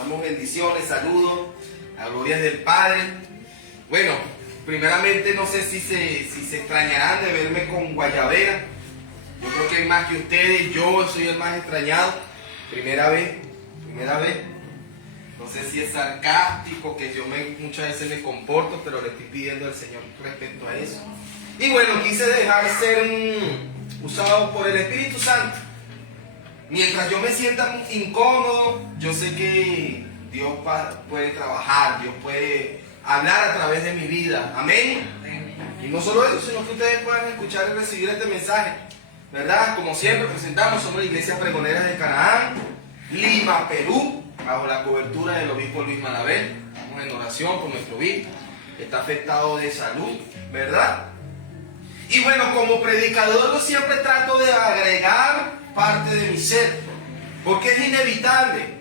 Damos bendiciones, saludos, a glorias del Padre. Bueno, primeramente no sé si se extrañarán de verme con guayabera. Yo creo que más que ustedes, yo soy el más extrañado. Primera vez. No sé si es sarcástico, que yo muchas veces me comporto, pero le estoy pidiendo al Señor respecto a eso. Y bueno, quise dejar ser usado por el Espíritu Santo. Mientras yo me sienta incómodo, yo sé que Dios puede trabajar, Dios puede hablar a través de mi vida. Amén. Y no solo eso, sino que ustedes puedan escuchar y recibir este mensaje. ¿Verdad? Como siempre presentamos, somos la Iglesia Pregonera de Canaán, Lima, Perú, bajo la cobertura del obispo Luis Manabel. Estamos en oración con nuestro obispo, que está afectado de salud, ¿verdad? Y bueno, como predicador yo siempre trato de agregar parte de mi ser, porque es inevitable.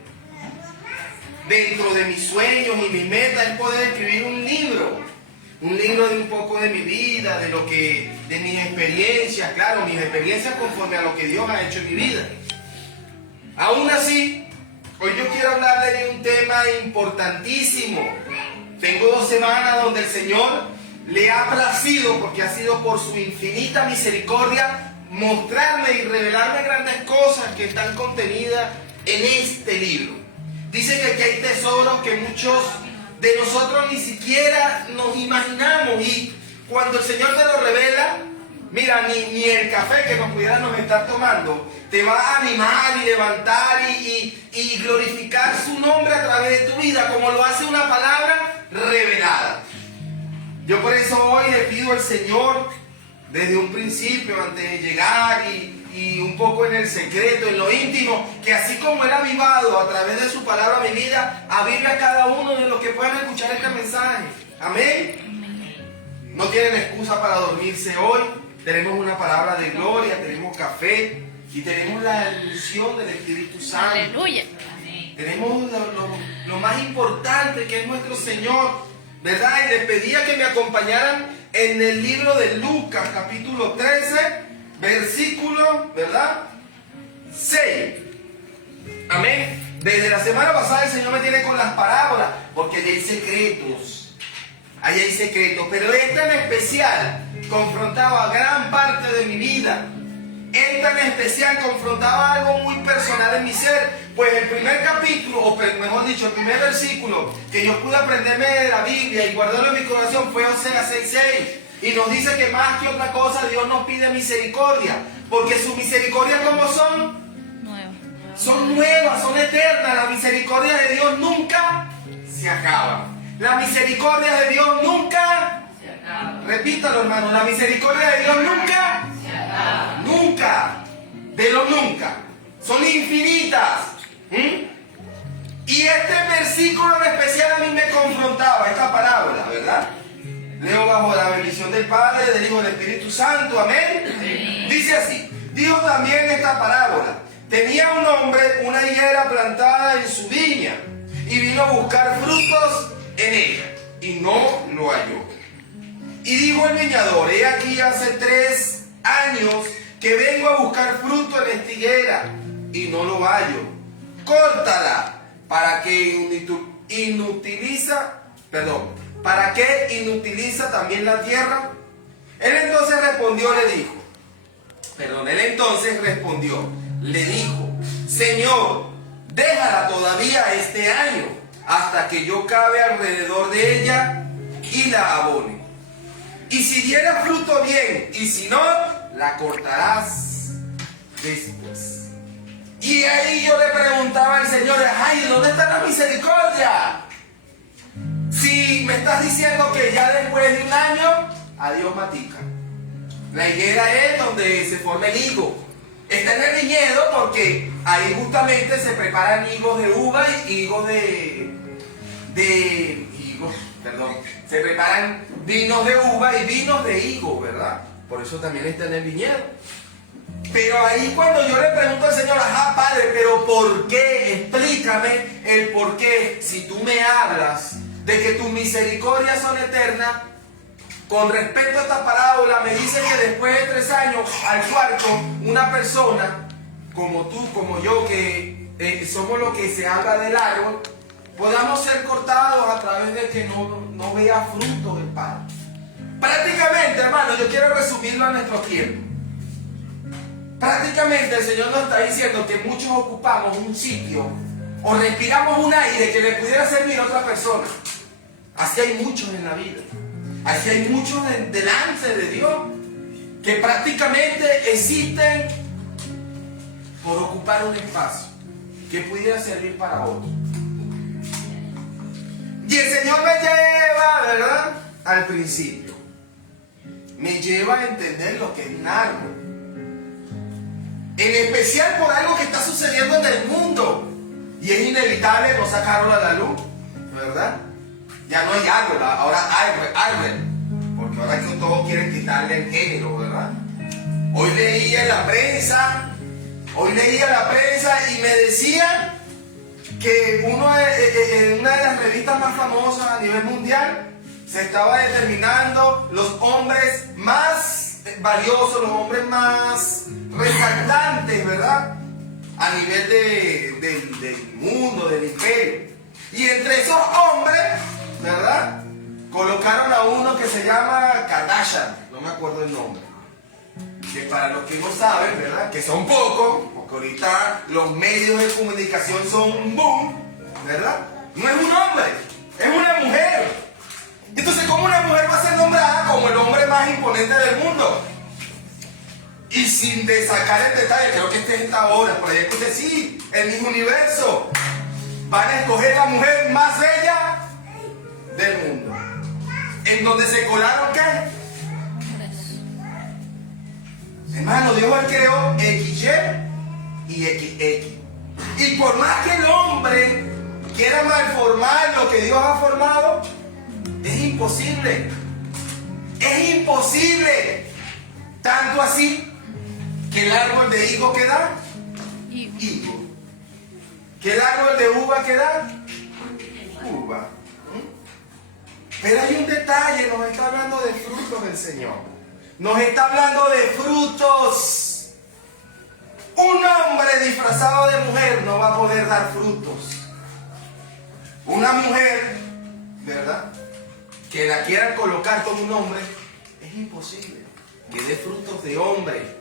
Dentro de mis sueños y mis metas es poder escribir un libro de un poco de mi vida, de mis experiencias, claro, mis experiencias conforme a lo que Dios ha hecho en mi vida. Aún así, hoy yo quiero hablarles de un tema importantísimo. Tengo 2 semanas donde el Señor le ha placido, porque ha sido por su infinita misericordia, mostrarme y revelarme grandes cosas que están contenidas en este libro. Dice que aquí hay tesoros que muchos de nosotros ni siquiera nos imaginamos, y cuando el Señor te lo revela, mira, ni el café que nos pudiéramos estar tomando te va a animar y levantar y glorificar su nombre a través de tu vida, como lo hace una palabra revelada. Yo por eso hoy le pido al Señor, desde un principio, antes de llegar y un poco en el secreto, en lo íntimo, que así como Él ha avivado a través de su palabra a mi vida, avive a cada uno de los que puedan escuchar este mensaje. Amén. No tienen excusa para dormirse hoy. Tenemos una palabra de gloria, tenemos café y tenemos la ilusión del Espíritu Santo. Aleluya. Tenemos lo más importante, que es nuestro Señor, ¿verdad? Y les pedía que me acompañaran en el libro de Lucas, capítulo 13, versículo, ¿verdad? 6. Amén. Desde la semana pasada el Señor me tiene con las parábolas, porque allí hay secretos. Allí hay secretos. Pero esta en especial confrontaba gran parte de mi vida. Esta en especial confrontaba algo muy personal en mi ser. Pues el primer capítulo, o mejor dicho, el primer versículo que yo pude aprenderme de la Biblia y guardarlo en mi corazón fue Oseas 6:6. Y nos dice que más que otra cosa Dios nos pide misericordia, porque sus misericordias, ¿cómo son? Son nuevas, son eternas. La misericordia de Dios nunca se acaba. La misericordia de Dios nunca se acaba. Repítalo, hermano, la misericordia de Dios nunca se acaba. Nunca, de lo nunca. Son infinitas. Y este versículo en especial a mí me confrontaba, esta parábola, ¿verdad? Leo bajo la bendición del Padre, del Hijo y del Espíritu Santo, amén. Sí. Dice así: dijo también esta parábola: tenía un hombre una higuera plantada en su viña, y vino a buscar frutos en ella, y no lo halló. Y dijo el viñador: he aquí hace 3 años que vengo a buscar fruto en esta higuera, y no lo hallo. Córtala. ¿Para qué inutiliza también la tierra? Él entonces respondió, le dijo: Señor, déjala todavía este año, hasta que yo cabe alrededor de ella y la abone. Y si diera fruto, bien, y si no, la cortarás después. Y ahí yo le preguntaba al Señor: ay, ¿dónde está la misericordia? Si me estás diciendo que ya después de 1 año, adiós matica. La higuera es donde se forma el higo. Está en el viñedo porque ahí justamente se preparan higos de uva y higos se preparan vinos de uva y vinos de higo, ¿verdad? Por eso también está en el viñedo. Pero ahí cuando yo le pregunto al Señor: ajá, Padre, pero ¿por qué? Explícame el por qué. Si tú me hablas de que tus misericordias son eternas, con respecto a esta parábola me dice que después de 3 años, al cuarto, una persona como tú, como yo, que somos los que se habla del árbol, podamos ser cortados a través de que no vea frutos el Padre. Prácticamente, hermano, yo quiero resumirlo a nuestro tiempo. Prácticamente el Señor nos está diciendo que muchos ocupamos un sitio o respiramos un aire que le pudiera servir a otra persona. Así hay muchos en la vida. Así hay muchos delante de Dios que prácticamente existen por ocupar un espacio que pudiera servir para otro. Y el Señor me lleva, ¿verdad?, al principio. Me lleva a entender lo que es un árbol. En especial por algo que está sucediendo en el mundo. Y es inevitable no sacarlo a la luz, ¿verdad? Ya no hay árbol, ahora árbol. Porque ahora que todos quieren quitarle el género, ¿verdad? Hoy leía en la prensa y me decían que en una de las revistas más famosas a nivel mundial se estaba determinando los hombres más valiosos, los hombres más resaltantes, ¿verdad?, a nivel del mundo, del imperio. Y entre esos hombres, ¿verdad?, colocaron a uno que se llama Kardashian, no me acuerdo el nombre. Que para los que no saben, ¿verdad?, que son pocos, porque ahorita los medios de comunicación son un boom, ¿verdad? No es un hombre, es una mujer. Entonces, ¿cómo una mujer va a ser nombrada como el hombre más imponente del mundo? Y sin sacar el detalle, creo que este es esta hora, por ahí escuché, sí, el mismo universo. Van a escoger la mujer más bella del mundo. En donde se colaron, ¿qué? Hermano, Dios creó XY y XX. Y por más que el hombre quiera malformar lo que Dios ha formado, es imposible. Es imposible. Tanto así que el árbol de higo que da, higo. Que el árbol de uva que da, uva. Pero hay un detalle, nos está hablando de frutos del Señor. Nos está hablando de frutos. Un hombre disfrazado de mujer no va a poder dar frutos. Una mujer, ¿verdad?, que la quieran colocar como un hombre, es imposible que dé frutos de hombre.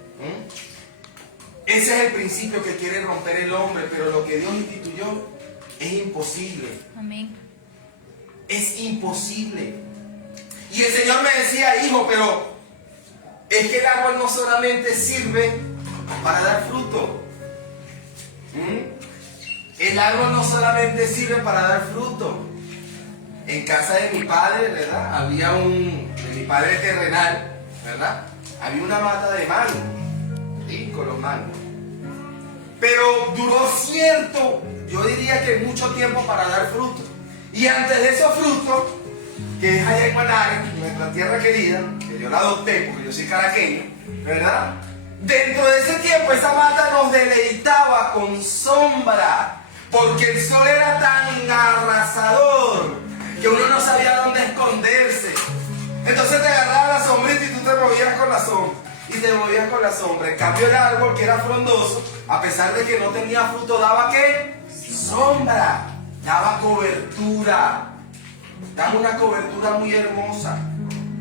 Ese es el principio que quiere romper el hombre, pero lo que Dios instituyó es imposible. Amén. Es imposible. Y el Señor me decía, hijo, pero es que el árbol no solamente sirve para dar fruto. El árbol no solamente sirve para dar fruto. En casa de mi padre, ¿verdad?, había de mi padre terrenal, ¿verdad?, había una mata de mango, ¿sí?, con los mangos. Pero duró yo diría que mucho tiempo para dar fruto. Y antes de esos frutos, que es allá en Guanare, nuestra tierra querida, que yo la adopté porque yo soy caraqueño, ¿verdad?, dentro de ese tiempo esa mata nos deleitaba con sombra, porque el sol era tan arrasador que uno no sabía dónde esconderse. Entonces te agarraba la sombrita y tú te movías con la sombra. Y te movías con la sombra. En cambio el árbol, que era frondoso, a pesar de que no tenía fruto, daba ¿qué? Sombra. Daba cobertura. Daba una cobertura muy hermosa,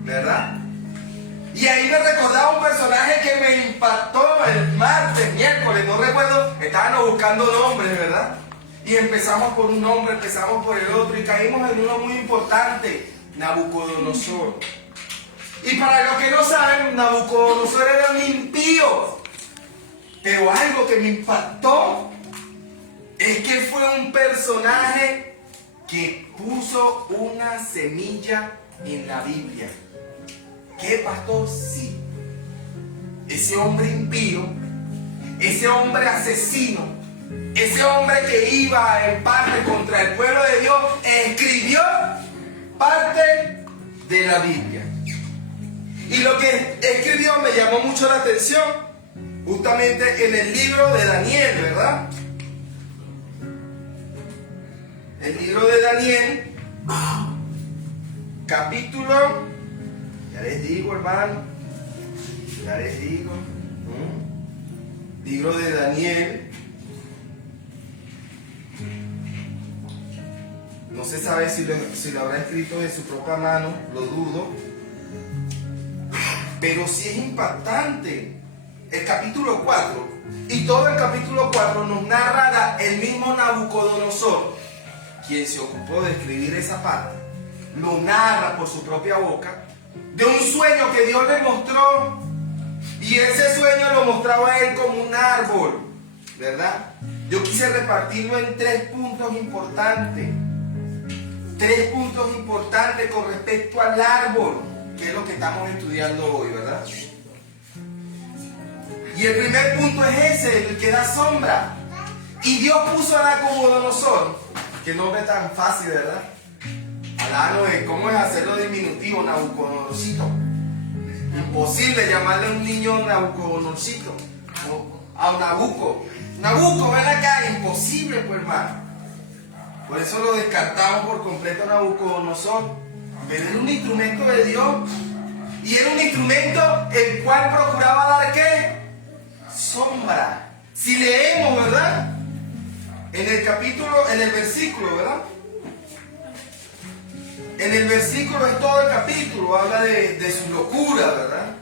¿verdad? Y ahí me recordaba un personaje que me impactó el martes, miércoles, no recuerdo. Estábamos buscando nombres, ¿verdad? Y empezamos por un nombre, empezamos por el otro y caímos en uno muy importante, Nabucodonosor. Y para los que no saben, Nabucodonosor era un impío. Pero algo que me impactó es que fue un personaje que puso una semilla en la Biblia. ¿Qué, pastor? Sí. Ese hombre impío, ese hombre asesino, ese hombre que iba en parte contra el pueblo de Dios, escribió parte de la Biblia. Y lo que escribió me llamó mucho la atención, justamente en el libro de Daniel, ¿verdad? El libro de Daniel, capítulo, ya les digo, hermano, ya les digo, libro de Daniel, No se sabe si lo habrá escrito de su propia mano, lo dudo. Pero sí es impactante. El capítulo 4, y todo el capítulo 4 nos narra el mismo Nabucodonosor, quien se ocupó de escribir esa parte, lo narra por su propia boca, de un sueño que Dios le mostró, y ese sueño lo mostraba a él como un árbol, ¿verdad? Yo quise repartirlo en 3 puntos importantes. 3 puntos importantes con respecto al árbol, que es lo que estamos estudiando hoy, ¿verdad? Y el primer punto es ese, el que da sombra. Y Dios puso a Nabucodonosor, que nombre tan fácil, ¿verdad? Hablando de cómo es hacerlo diminutivo, Nabucodonosorcito. Imposible llamarle a un niño Nabucodonosorcito. A un Nabuco. Nabuco, ven acá, imposible, pues, hermano. Por eso lo descartamos por completo a Nabucodonosor. Pero era un instrumento de Dios. Y era un instrumento el cual procuraba dar ¿qué? Sombra. Si leemos, ¿verdad? En el versículo, ¿verdad? En el versículo es todo el capítulo, habla de su locura, ¿verdad?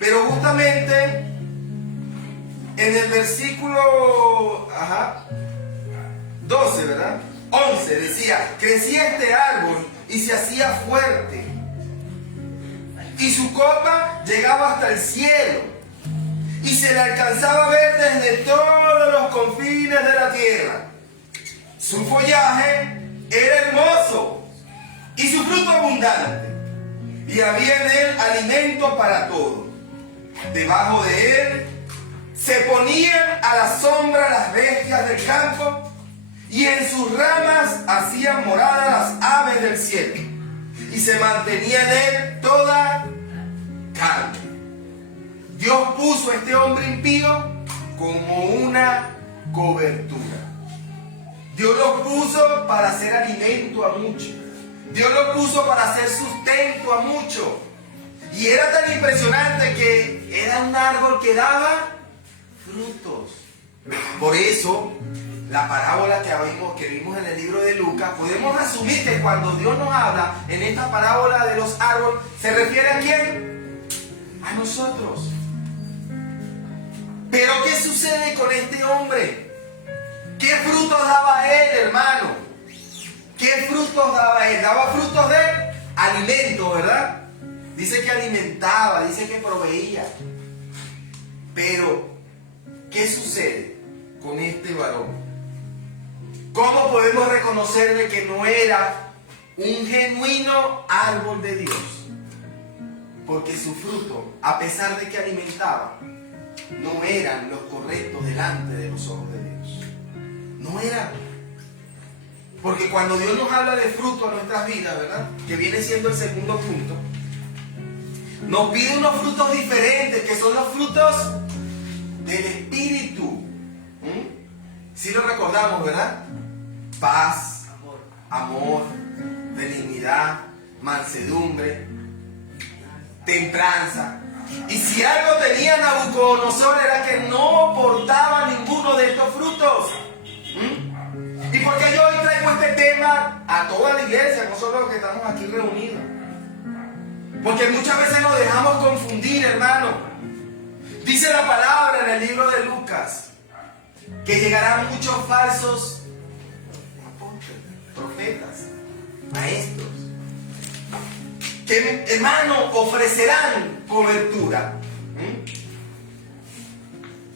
Pero justamente en el versículo 12, ¿verdad? 11 decía, crecía este árbol y se hacía fuerte, y su copa llegaba hasta el cielo, y se le alcanzaba a ver desde todos los confines de la tierra. Su follaje era hermoso y su fruto abundante, y había en él alimento para todo. Debajo de él se ponían a la sombra las bestias del campo, y en sus ramas hacían morada las aves del cielo, y se mantenía en él toda carne. Dios puso a este hombre impío como una cobertura. Dios lo puso para hacer alimento a muchos. Dios lo puso para hacer sustento a muchos. Y era tan impresionante que era un árbol que daba frutos. Por eso, la parábola que vimos en el libro de Lucas, podemos asumir que cuando Dios nos habla en esta parábola de los árboles, ¿se refiere a quién? A nosotros. Pero ¿qué sucede con este hombre? ¿Qué frutos daba él, hermano? ¿Qué frutos daba él? Daba frutos de alimento, ¿verdad? Dice que alimentaba, dice que proveía. Pero, ¿qué sucede con este varón? ¿Cómo podemos reconocerle que no era un genuino árbol de Dios? Porque su fruto, a pesar de que alimentaba, no eran los correctos delante de los ojos de Dios. No eran. Porque cuando Dios nos habla de fruto en nuestras vidas, ¿verdad? Que viene siendo el segundo punto, nos pide unos frutos diferentes, que son los frutos del Espíritu. Si lo recordamos, ¿verdad? Paz, amor, benignidad, mansedumbre, templanza. Y si algo tenía Nabucodonosor era que no portaba ninguno de estos frutos. ¿Y por qué yo hoy traigo este tema a toda la iglesia, no solo los que estamos aquí reunidos? Porque muchas veces nos dejamos confundir, hermano. Dice la palabra en el libro de Lucas que llegarán muchos falsos profetas, maestros, que, hermano, ofrecerán cobertura.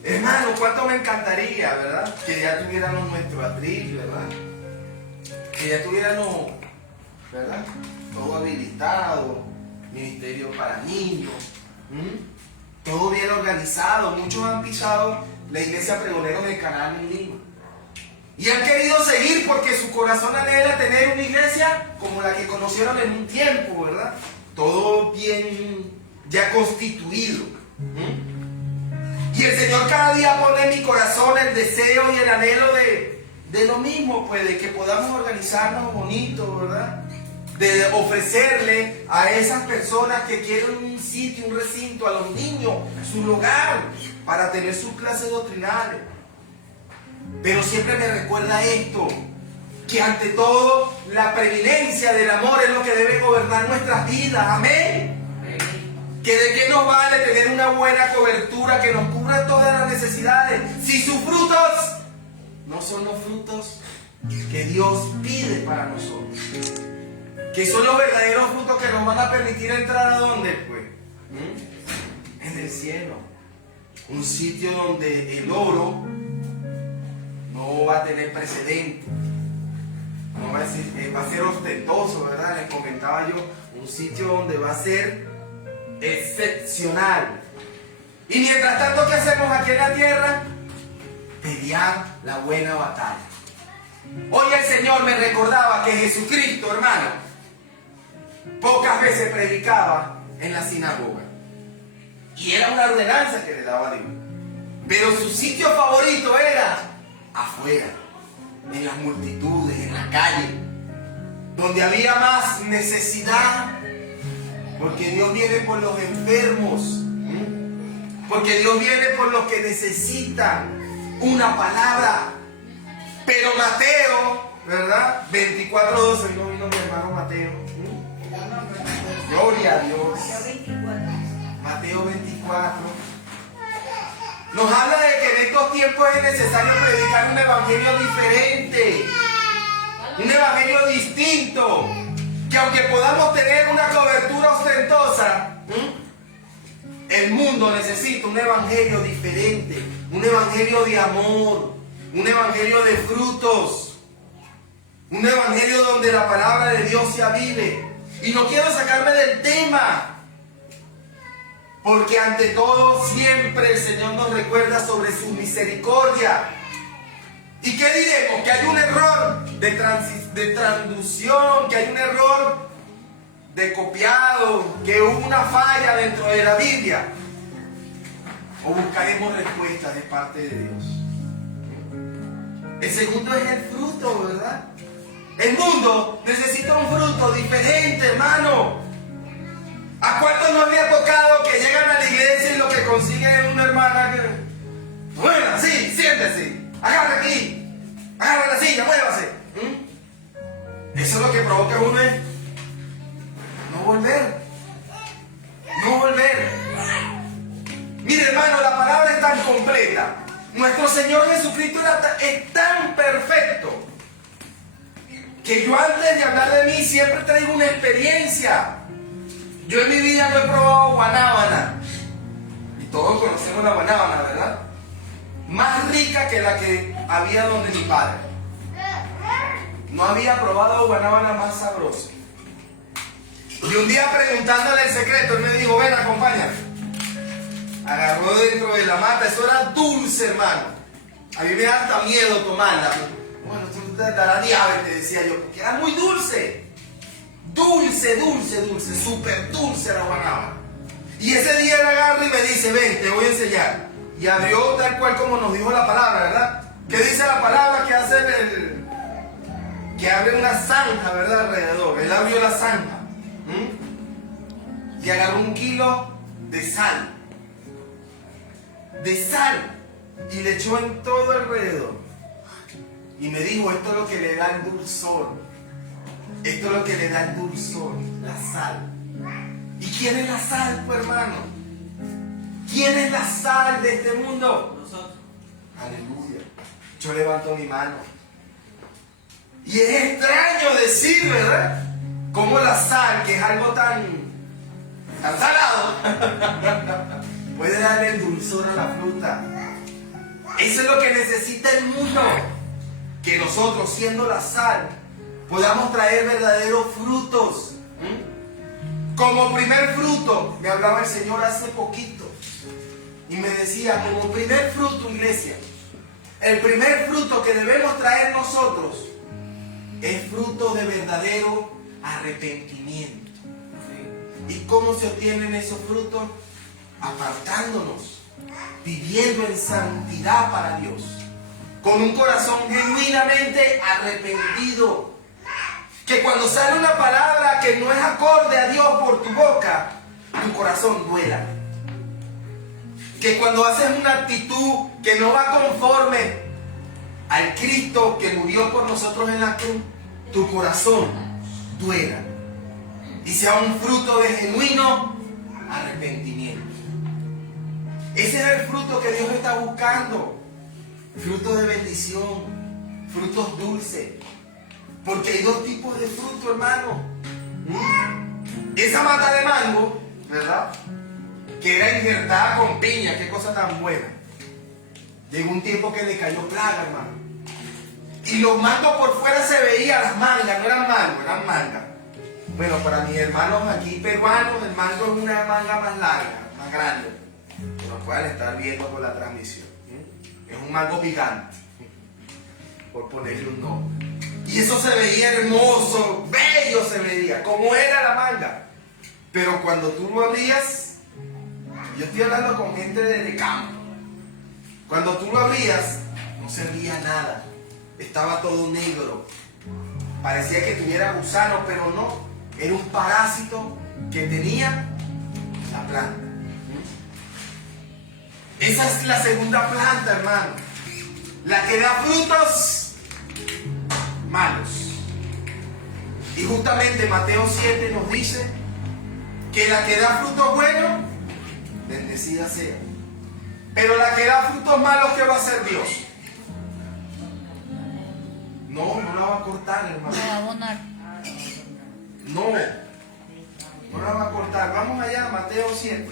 Hermano, cuánto me encantaría, ¿verdad? Que ya tuviéramos nuestro atril, ¿verdad? Que ya tuviéramos, ¿verdad? Todo habilitado, ministerio para niños, todo bien organizado. Muchos han pisado la iglesia Pregoneros del Canal en Lima y han querido seguir porque su corazón anhela tener una iglesia como la que conocieron en un tiempo, ¿verdad? Todo bien ya constituido. Y el Señor cada día pone en mi corazón el deseo y el anhelo de lo mismo, pues, de que podamos organizarnos bonito, ¿verdad? De ofrecerle a esas personas que quieren un sitio, un recinto, a los niños, su lugar, para tener sus clases doctrinales. Pero siempre me recuerda esto, que ante todo la preeminencia del amor es lo que debe gobernar nuestras vidas. Amén. Que de qué nos vale tener una buena cobertura que nos cubra todas las necesidades si sus frutos no son los frutos que Dios pide para nosotros, que son los verdaderos frutos que nos van a permitir entrar ¿a dónde? Pues en el cielo, un sitio donde el oro no va a tener precedente, no va a decir, va a ser ostentoso, ¿verdad? Les comentaba yo, un sitio donde va a ser excepcional. Y mientras tanto, ¿qué hacemos aquí en la tierra? Pelear la buena batalla. Hoy el Señor me recordaba que Jesucristo, hermano, pocas veces predicaba en la sinagoga. Y era una ordenanza que le daba a Dios. Pero su sitio favorito era afuera, en las multitudes, en la calle, donde había más necesidad. Porque Dios viene por los enfermos. Porque Dios viene por los que necesitan una palabra. Pero Mateo, ¿verdad? 24:12, no vino mi hermano Mateo. Gloria a Dios. Mateo 24. Nos habla de que en estos tiempos es necesario predicar un evangelio diferente. Un evangelio distinto. Que aunque podamos tener una cobertura ostentosa, el mundo necesita un evangelio diferente, un evangelio de amor, un evangelio de frutos, un evangelio donde la palabra de Dios se avive. Y no quiero sacarme del tema, porque ante todo siempre el Señor nos recuerda sobre su misericordia. ¿Y qué diremos? Que hay un error de traducción, que hay un error de copiado, que hubo una falla dentro de la Biblia. O buscaremos respuestas de parte de Dios. El segundo es el fruto, ¿verdad? El mundo necesita un fruto diferente, hermano. ¿A cuántos nos le ha tocado que llegan a la iglesia y lo que consiguen es una hermana que... Bueno, sí, siéntese. Agarra aquí, agarra la silla, muévase. Eso es lo que provoca a uno es no volver. No volver. Mire, hermano, la palabra es tan completa. Nuestro Señor Jesucristo es tan perfecto que yo antes de hablar de mí siempre traigo una experiencia. Yo en mi vida no he probado guanábana. Y todos conocemos la guanábana, ¿verdad? Más rica que la que había donde mi padre. No había probado guanábana más sabrosa. Y un día preguntándole el secreto, él me dijo, ven, acompáñame. Agarró dentro de la mata, eso era dulce, hermano. A mí me da hasta miedo tomarla. Bueno, tú te darás diabetes, decía yo, porque era muy dulce. Dulce, dulce, dulce, súper dulce la guanábana. Y ese día él agarra y me dice, ven, te voy a enseñar. Y abrió tal cual como nos dijo la palabra, ¿verdad? ¿Qué dice la palabra? Que hace que abre una zanja, ¿verdad? Alrededor. Él abrió la zanja. Que agarró 1 kilo de sal. De sal. Y le echó en todo alrededor. Y me dijo, esto es lo que le da el dulzor. Esto es lo que le da el dulzor, la sal. ¿Y quién es la sal, pues, hermano? ¿Quién es la sal de este mundo? Nosotros. Aleluya. Yo levanto mi mano. Y es extraño decir, ¿verdad? Cómo la sal, que es algo tan salado, puede darle el dulzor a la fruta. Eso es lo que necesita el mundo. Que nosotros, siendo la sal, podamos traer verdaderos frutos. Como primer fruto, me hablaba el Señor hace poquito. Y me decía, como primer fruto, iglesia, el primer fruto que debemos traer nosotros es fruto de verdadero arrepentimiento. ¿Y cómo se obtienen esos frutos? Apartándonos, viviendo en santidad para Dios, con un corazón genuinamente arrepentido. Que cuando sale una palabra que no es acorde a Dios por tu boca, tu corazón duela. Que cuando haces una actitud que no va conforme al Cristo que murió por nosotros en la cruz, tu corazón duela y sea un fruto de genuino arrepentimiento. Ese es el fruto que Dios está buscando. Frutos de bendición, frutos dulces. Porque hay dos tipos de fruto, hermano. Esa mata de mango, ¿verdad?, que era injertada con piña, qué cosa tan buena. Llegó un tiempo que le cayó plaga, hermano. Y los mangos por fuera se veían, las mangas, no eran mangos, eran mangas. Bueno, para mis hermanos aquí peruanos, el mango es una manga más larga, más grande. Que nos puedan estar viendo por la transmisión. Es un mango gigante, por ponerle un nombre. Y eso se veía hermoso, bello se veía, como era la manga. Pero cuando tú lo abrías, yo estoy hablando con gente de campo. Cuando tú lo abrías, no se veía nada. Estaba todo negro. Parecía que tuviera gusano, pero no. Era un parásito que tenía la planta. Esa es la segunda planta, hermano. La que da frutos malos. Y justamente Mateo 7 nos dice que la que da frutos buenos, bendecida sea. Pero la que da frutos malos, ¿qué va a hacer Dios? No la va a cortar, hermano. No va a abonar. No la va a cortar. Vamos allá, Mateo 7.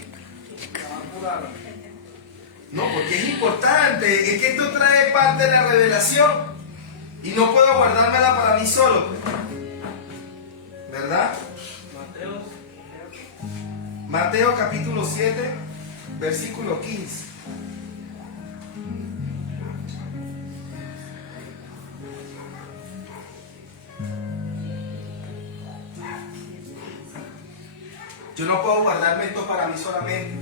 No, porque es importante. Es que esto trae parte de la revelación. Y no puedo guardármela para mí solo. ¿Verdad? Mateo capítulo 7, versículo 15. Yo no puedo guardarme esto para mí solamente.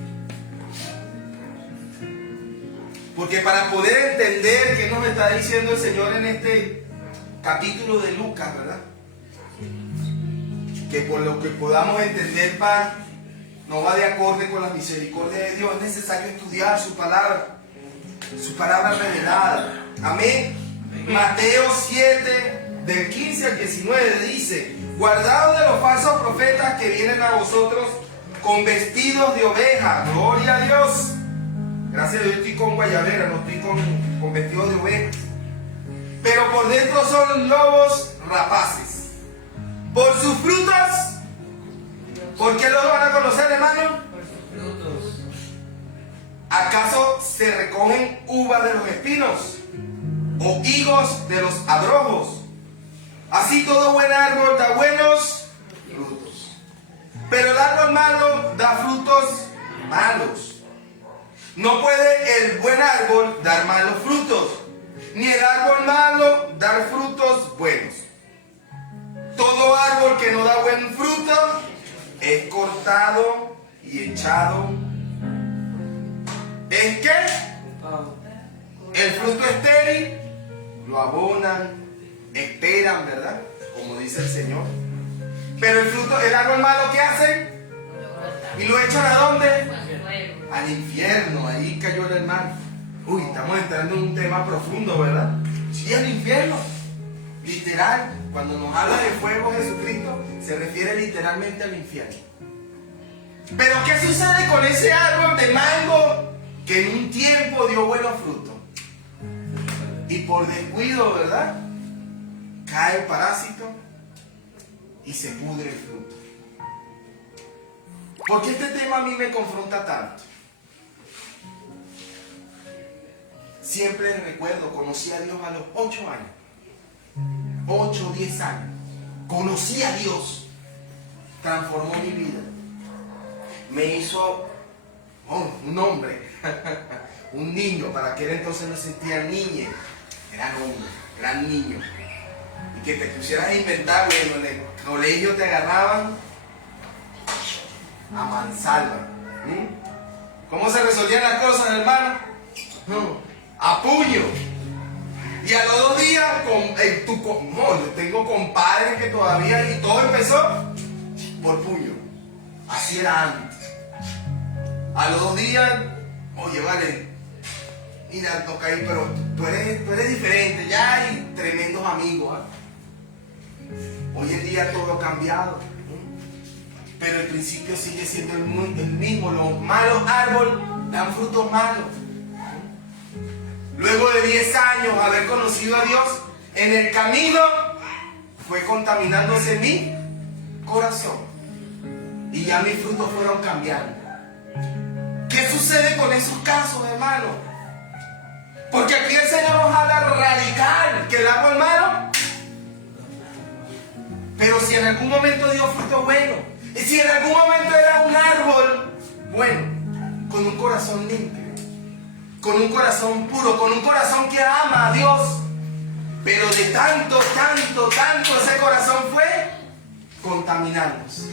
Porque para poder entender qué nos está diciendo el Señor en este capítulo de Lucas, ¿verdad? Que por lo que podamos entender, no va de acorde con la misericordia de Dios. Es necesario estudiar su palabra revelada. Amén. Mateo 7, del 15 al 19 dice: guardaos de los falsos profetas que vienen a vosotros con vestidos de oveja. Gloria a Dios. Gracias a Dios estoy con guayabera, no estoy con vestidos de oveja. Pero por dentro son lobos rapaces. Por sus frutos. ¿Por qué los van a conocer, hermano? Por sus frutos. ¿Acaso se recogen uvas de los espinos o higos de los abrojos? Así todo buen árbol da buenos frutos, pero el árbol malo da frutos malos. No puede el buen árbol dar malos frutos, ni el árbol malo dar frutos buenos. Todo árbol que no da buen fruto es cortado y echado. ¿En qué? El fruto estéril lo abonan, esperan, ¿verdad? Como dice el Señor. Pero el árbol malo, ¿qué hacen? ¿Y lo echan a dónde? Al infierno. Ahí cayó el hermano. Uy, estamos entrando en un tema profundo, ¿verdad? Sí, al infierno. Literal, cuando nos habla de fuego Jesucristo, se refiere literalmente al infierno. Pero ¿qué sucede con ese árbol de mango que en un tiempo dio buenos frutos? Y por descuido, ¿verdad?, cae el parásito y se pudre el fruto. ¿Por qué este tema a mí me confronta tanto? Siempre recuerdo, conocí a Dios a los 8 años. 8 o 10 años. Conocí a Dios. Transformó mi vida. Me hizo un hombre. Un niño. Para aquel entonces no sentía niña. Eran hombres, eran niños. Y que te pusieras a inventar, bueno, en el colegio te agarraban a mansalva. ¿Cómo se resolvían las cosas, hermano? A puño. Y a los 2 días, yo tengo compadres que todavía, y todo empezó por puño. Así era antes. A los 2 días, oye, vale. mira, Tocaí, pero tú eres diferente, ya hay tremendos amigos. Hoy en día todo ha cambiado, pero el principio sigue siendo el mismo. Los malos árboles dan frutos malos. Luego de 10 años haber conocido a Dios, en el camino fue contaminándose mi corazón y ya mis frutos fueron cambiando. ¿Qué sucede con esos casos, hermano? Porque aquí el Señor nos habla radical, que el árbol malo, pero si en algún momento dio fruto bueno, y si en algún momento era un árbol bueno, con un corazón limpio, con un corazón puro, con un corazón que ama a Dios, pero de tanto ese corazón fue contaminarnos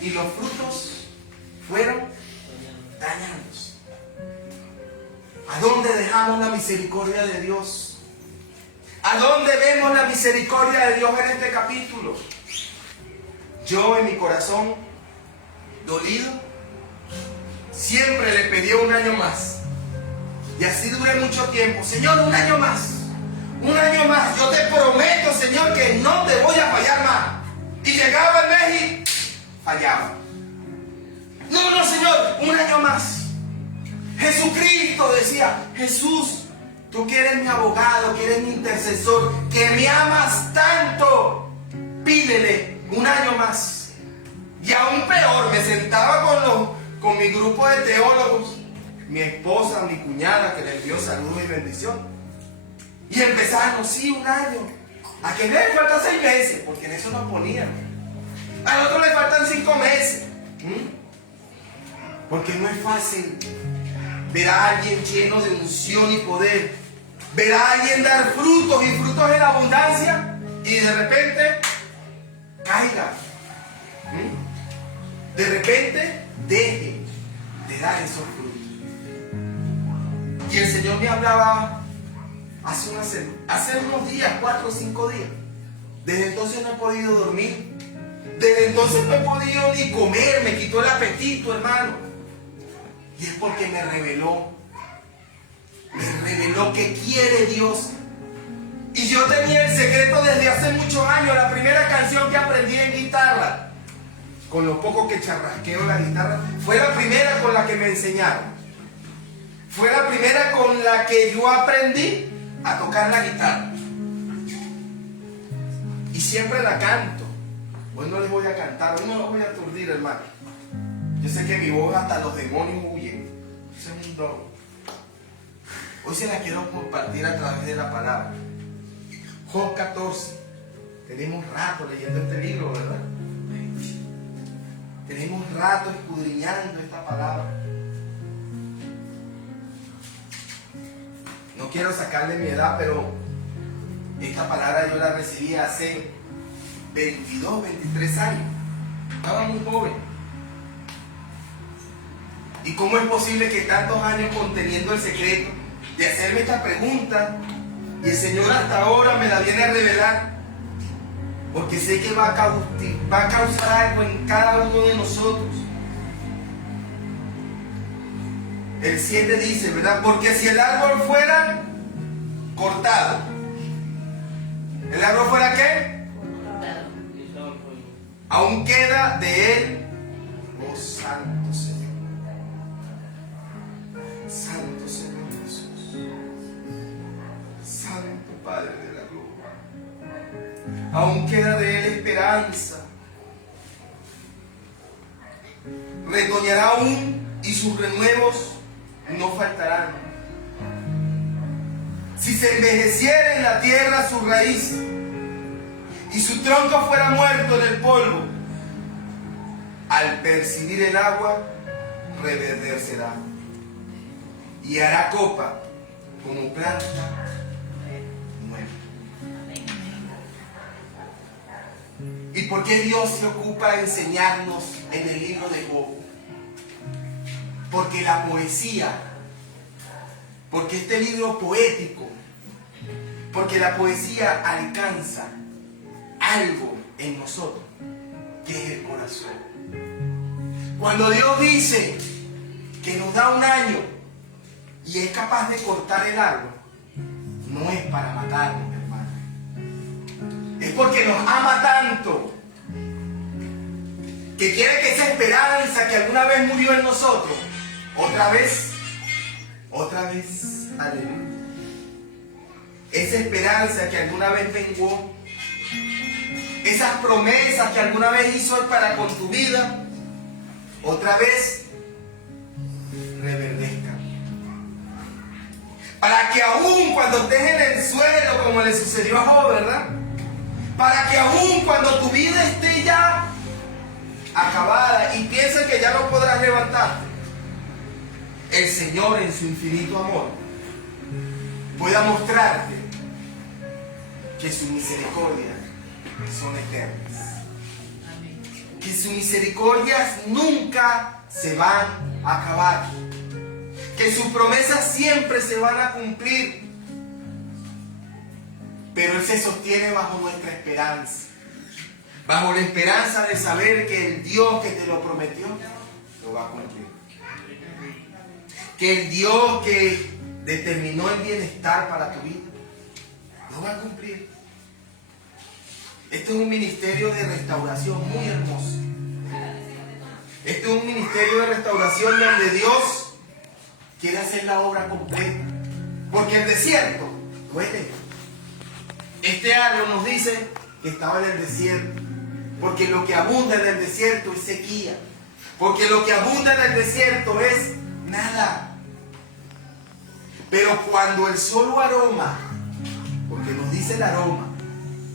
y los frutos fueron dañados. ¿A dónde dejamos la misericordia de Dios? ¿A dónde vemos la misericordia de Dios en este capítulo? Yo en mi corazón dolido siempre le pedí un año más. Y así duré mucho tiempo. Señor, un año más. Un año más. Yo te prometo, Señor, que no te voy a fallar más. Y llegaba el mes y fallaba. No, Señor, un año más. Jesucristo decía, Jesús, tú que eres mi abogado, que eres mi intercesor, que me amas tanto, pídele un año más. Y aún peor, me sentaba con mi grupo de teólogos, mi esposa, mi cuñada, que le envió saludos y bendición. Y empezamos, sí, un año. A quien le faltan 6 meses, porque en eso nos ponían. Al otro le faltan 5 meses. Porque no es fácil ver a alguien lleno de unción y poder. Ver a alguien dar frutos y frutos en abundancia. Y de repente caiga. De repente deje de dar esos frutos. Y el Señor me hablaba hace unos días, 4 o 5 días. Desde entonces no he podido dormir. Desde entonces no he podido ni comer. Me quitó el apetito, hermano. Y es porque me reveló que quiere Dios. Y yo tenía el secreto desde hace muchos años. La primera canción que aprendí en guitarra, con lo poco que charrasqueo la guitarra, fue la primera con la que me enseñaron. Fue la primera con la que yo aprendí a tocar la guitarra. Y siempre la canto. Hoy no les voy a cantar, hoy no los voy a aturdir, hermano. Yo sé que mi voz hasta los demonios huyen. Eso es un don. Hoy se la quiero compartir a través de la palabra. Job 14. Tenemos rato leyendo este libro, ¿verdad? Tenemos rato escudriñando esta palabra. No quiero sacarle mi edad, pero esta palabra yo la recibí hace 22, 23 años. Estaba muy joven. ¿Y cómo es posible que tantos años conteniendo el secreto de hacerme esta pregunta y el Señor hasta ahora me la viene a revelar? Porque sé que va a causar algo en cada uno de nosotros. El 7 dice, ¿verdad? Porque si el árbol fuera cortado, ¿el árbol fuera qué? Cortado. Aún queda de él, oh santo Señor. Santo Señor Jesús. Santo Padre de la gloria. Aún queda de él esperanza. Retoñará aún y sus renuevos no faltarán. Si se envejeciera en la tierra su raíz y su tronco fuera muerto en el polvo, al percibir el agua reverdecerá y hará copa como planta nueva. ¿Y por qué Dios se ocupa de enseñarnos en el libro de Job? Porque la poesía, porque este libro poético, porque la poesía alcanza algo en nosotros, que es el corazón. Cuando Dios dice que nos da un año y es capaz de cortar el árbol, no es para matarnos, hermano. Es porque nos ama tanto, que quiere que esa esperanza que alguna vez murió en nosotros, otra vez, aleluya. Esa esperanza que alguna vez menguó, esas promesas que alguna vez hizo Él para con tu vida, otra vez reverdezcan. Para que aún cuando estés en el suelo, como le sucedió a Job, ¿verdad? Para que aún cuando tu vida esté ya acabada y pienses que ya no podrás levantarte, el Señor en su infinito amor pueda mostrarte que sus misericordias son eternas. Que sus misericordias nunca se van a acabar. Que sus promesas siempre se van a cumplir. Pero Él se sostiene bajo nuestra esperanza. Bajo la esperanza de saber que el Dios que te lo prometió lo va a cumplir. Que el Dios que determinó el bienestar para tu vida lo va a cumplir. Este es un ministerio de restauración muy hermoso. Este es un ministerio de restauración donde Dios quiere hacer la obra completa. Porque el desierto duele. Este árbol nos dice que estaba en el desierto. Porque lo que abunda en el desierto es sequía. Porque lo que abunda en el desierto es nada. Pero cuando el solo aroma, porque nos dice el aroma,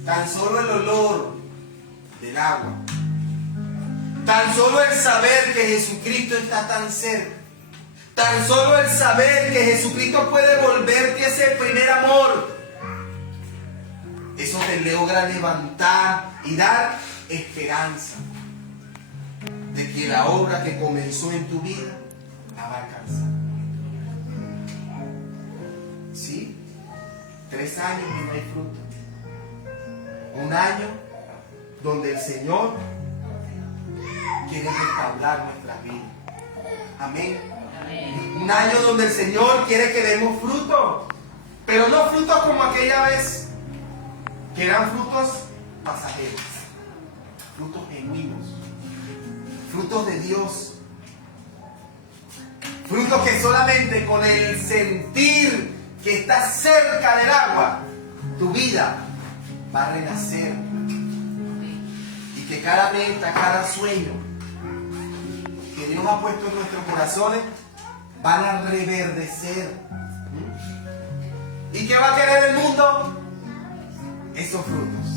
tan solo el olor del agua, tan solo el saber que Jesucristo está tan cerca, tan solo el saber que Jesucristo puede volverte a ese primer amor, eso te logra levantar y dar esperanza de que la obra que comenzó en tu vida la va a alcanzar. ¿Sí? 3 años y no hay fruto. 1 año donde el Señor quiere restaurar nuestras vidas. Amén. Amén. 1 año donde el Señor quiere que demos fruto, pero no frutos como aquella vez, que eran frutos pasajeros, frutos genuinos, frutos de Dios, frutos que solamente con el sentir que estás cerca del agua, tu vida va a renacer. Y que cada meta, cada sueño que Dios ha puesto en nuestros corazones van a reverdecer. ¿Y qué va a querer el mundo? Esos frutos.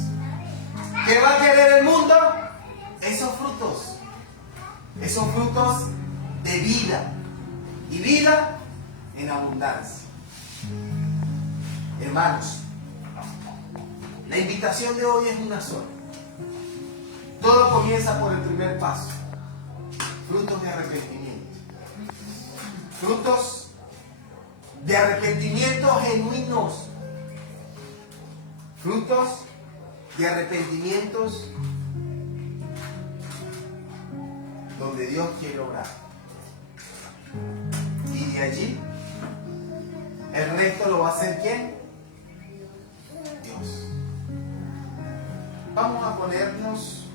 ¿Qué va a querer el mundo? Esos frutos. Esos frutos de vida. Y vida en abundancia. Hermanos, la invitación de hoy es una sola. Todo comienza por el primer paso. Frutos de arrepentimiento. Frutos de arrepentimiento genuinos. Frutos de arrepentimientos donde Dios quiere obrar. Y de allí, el resto lo va a hacer ¿quién? Dios. Vamos a ponernos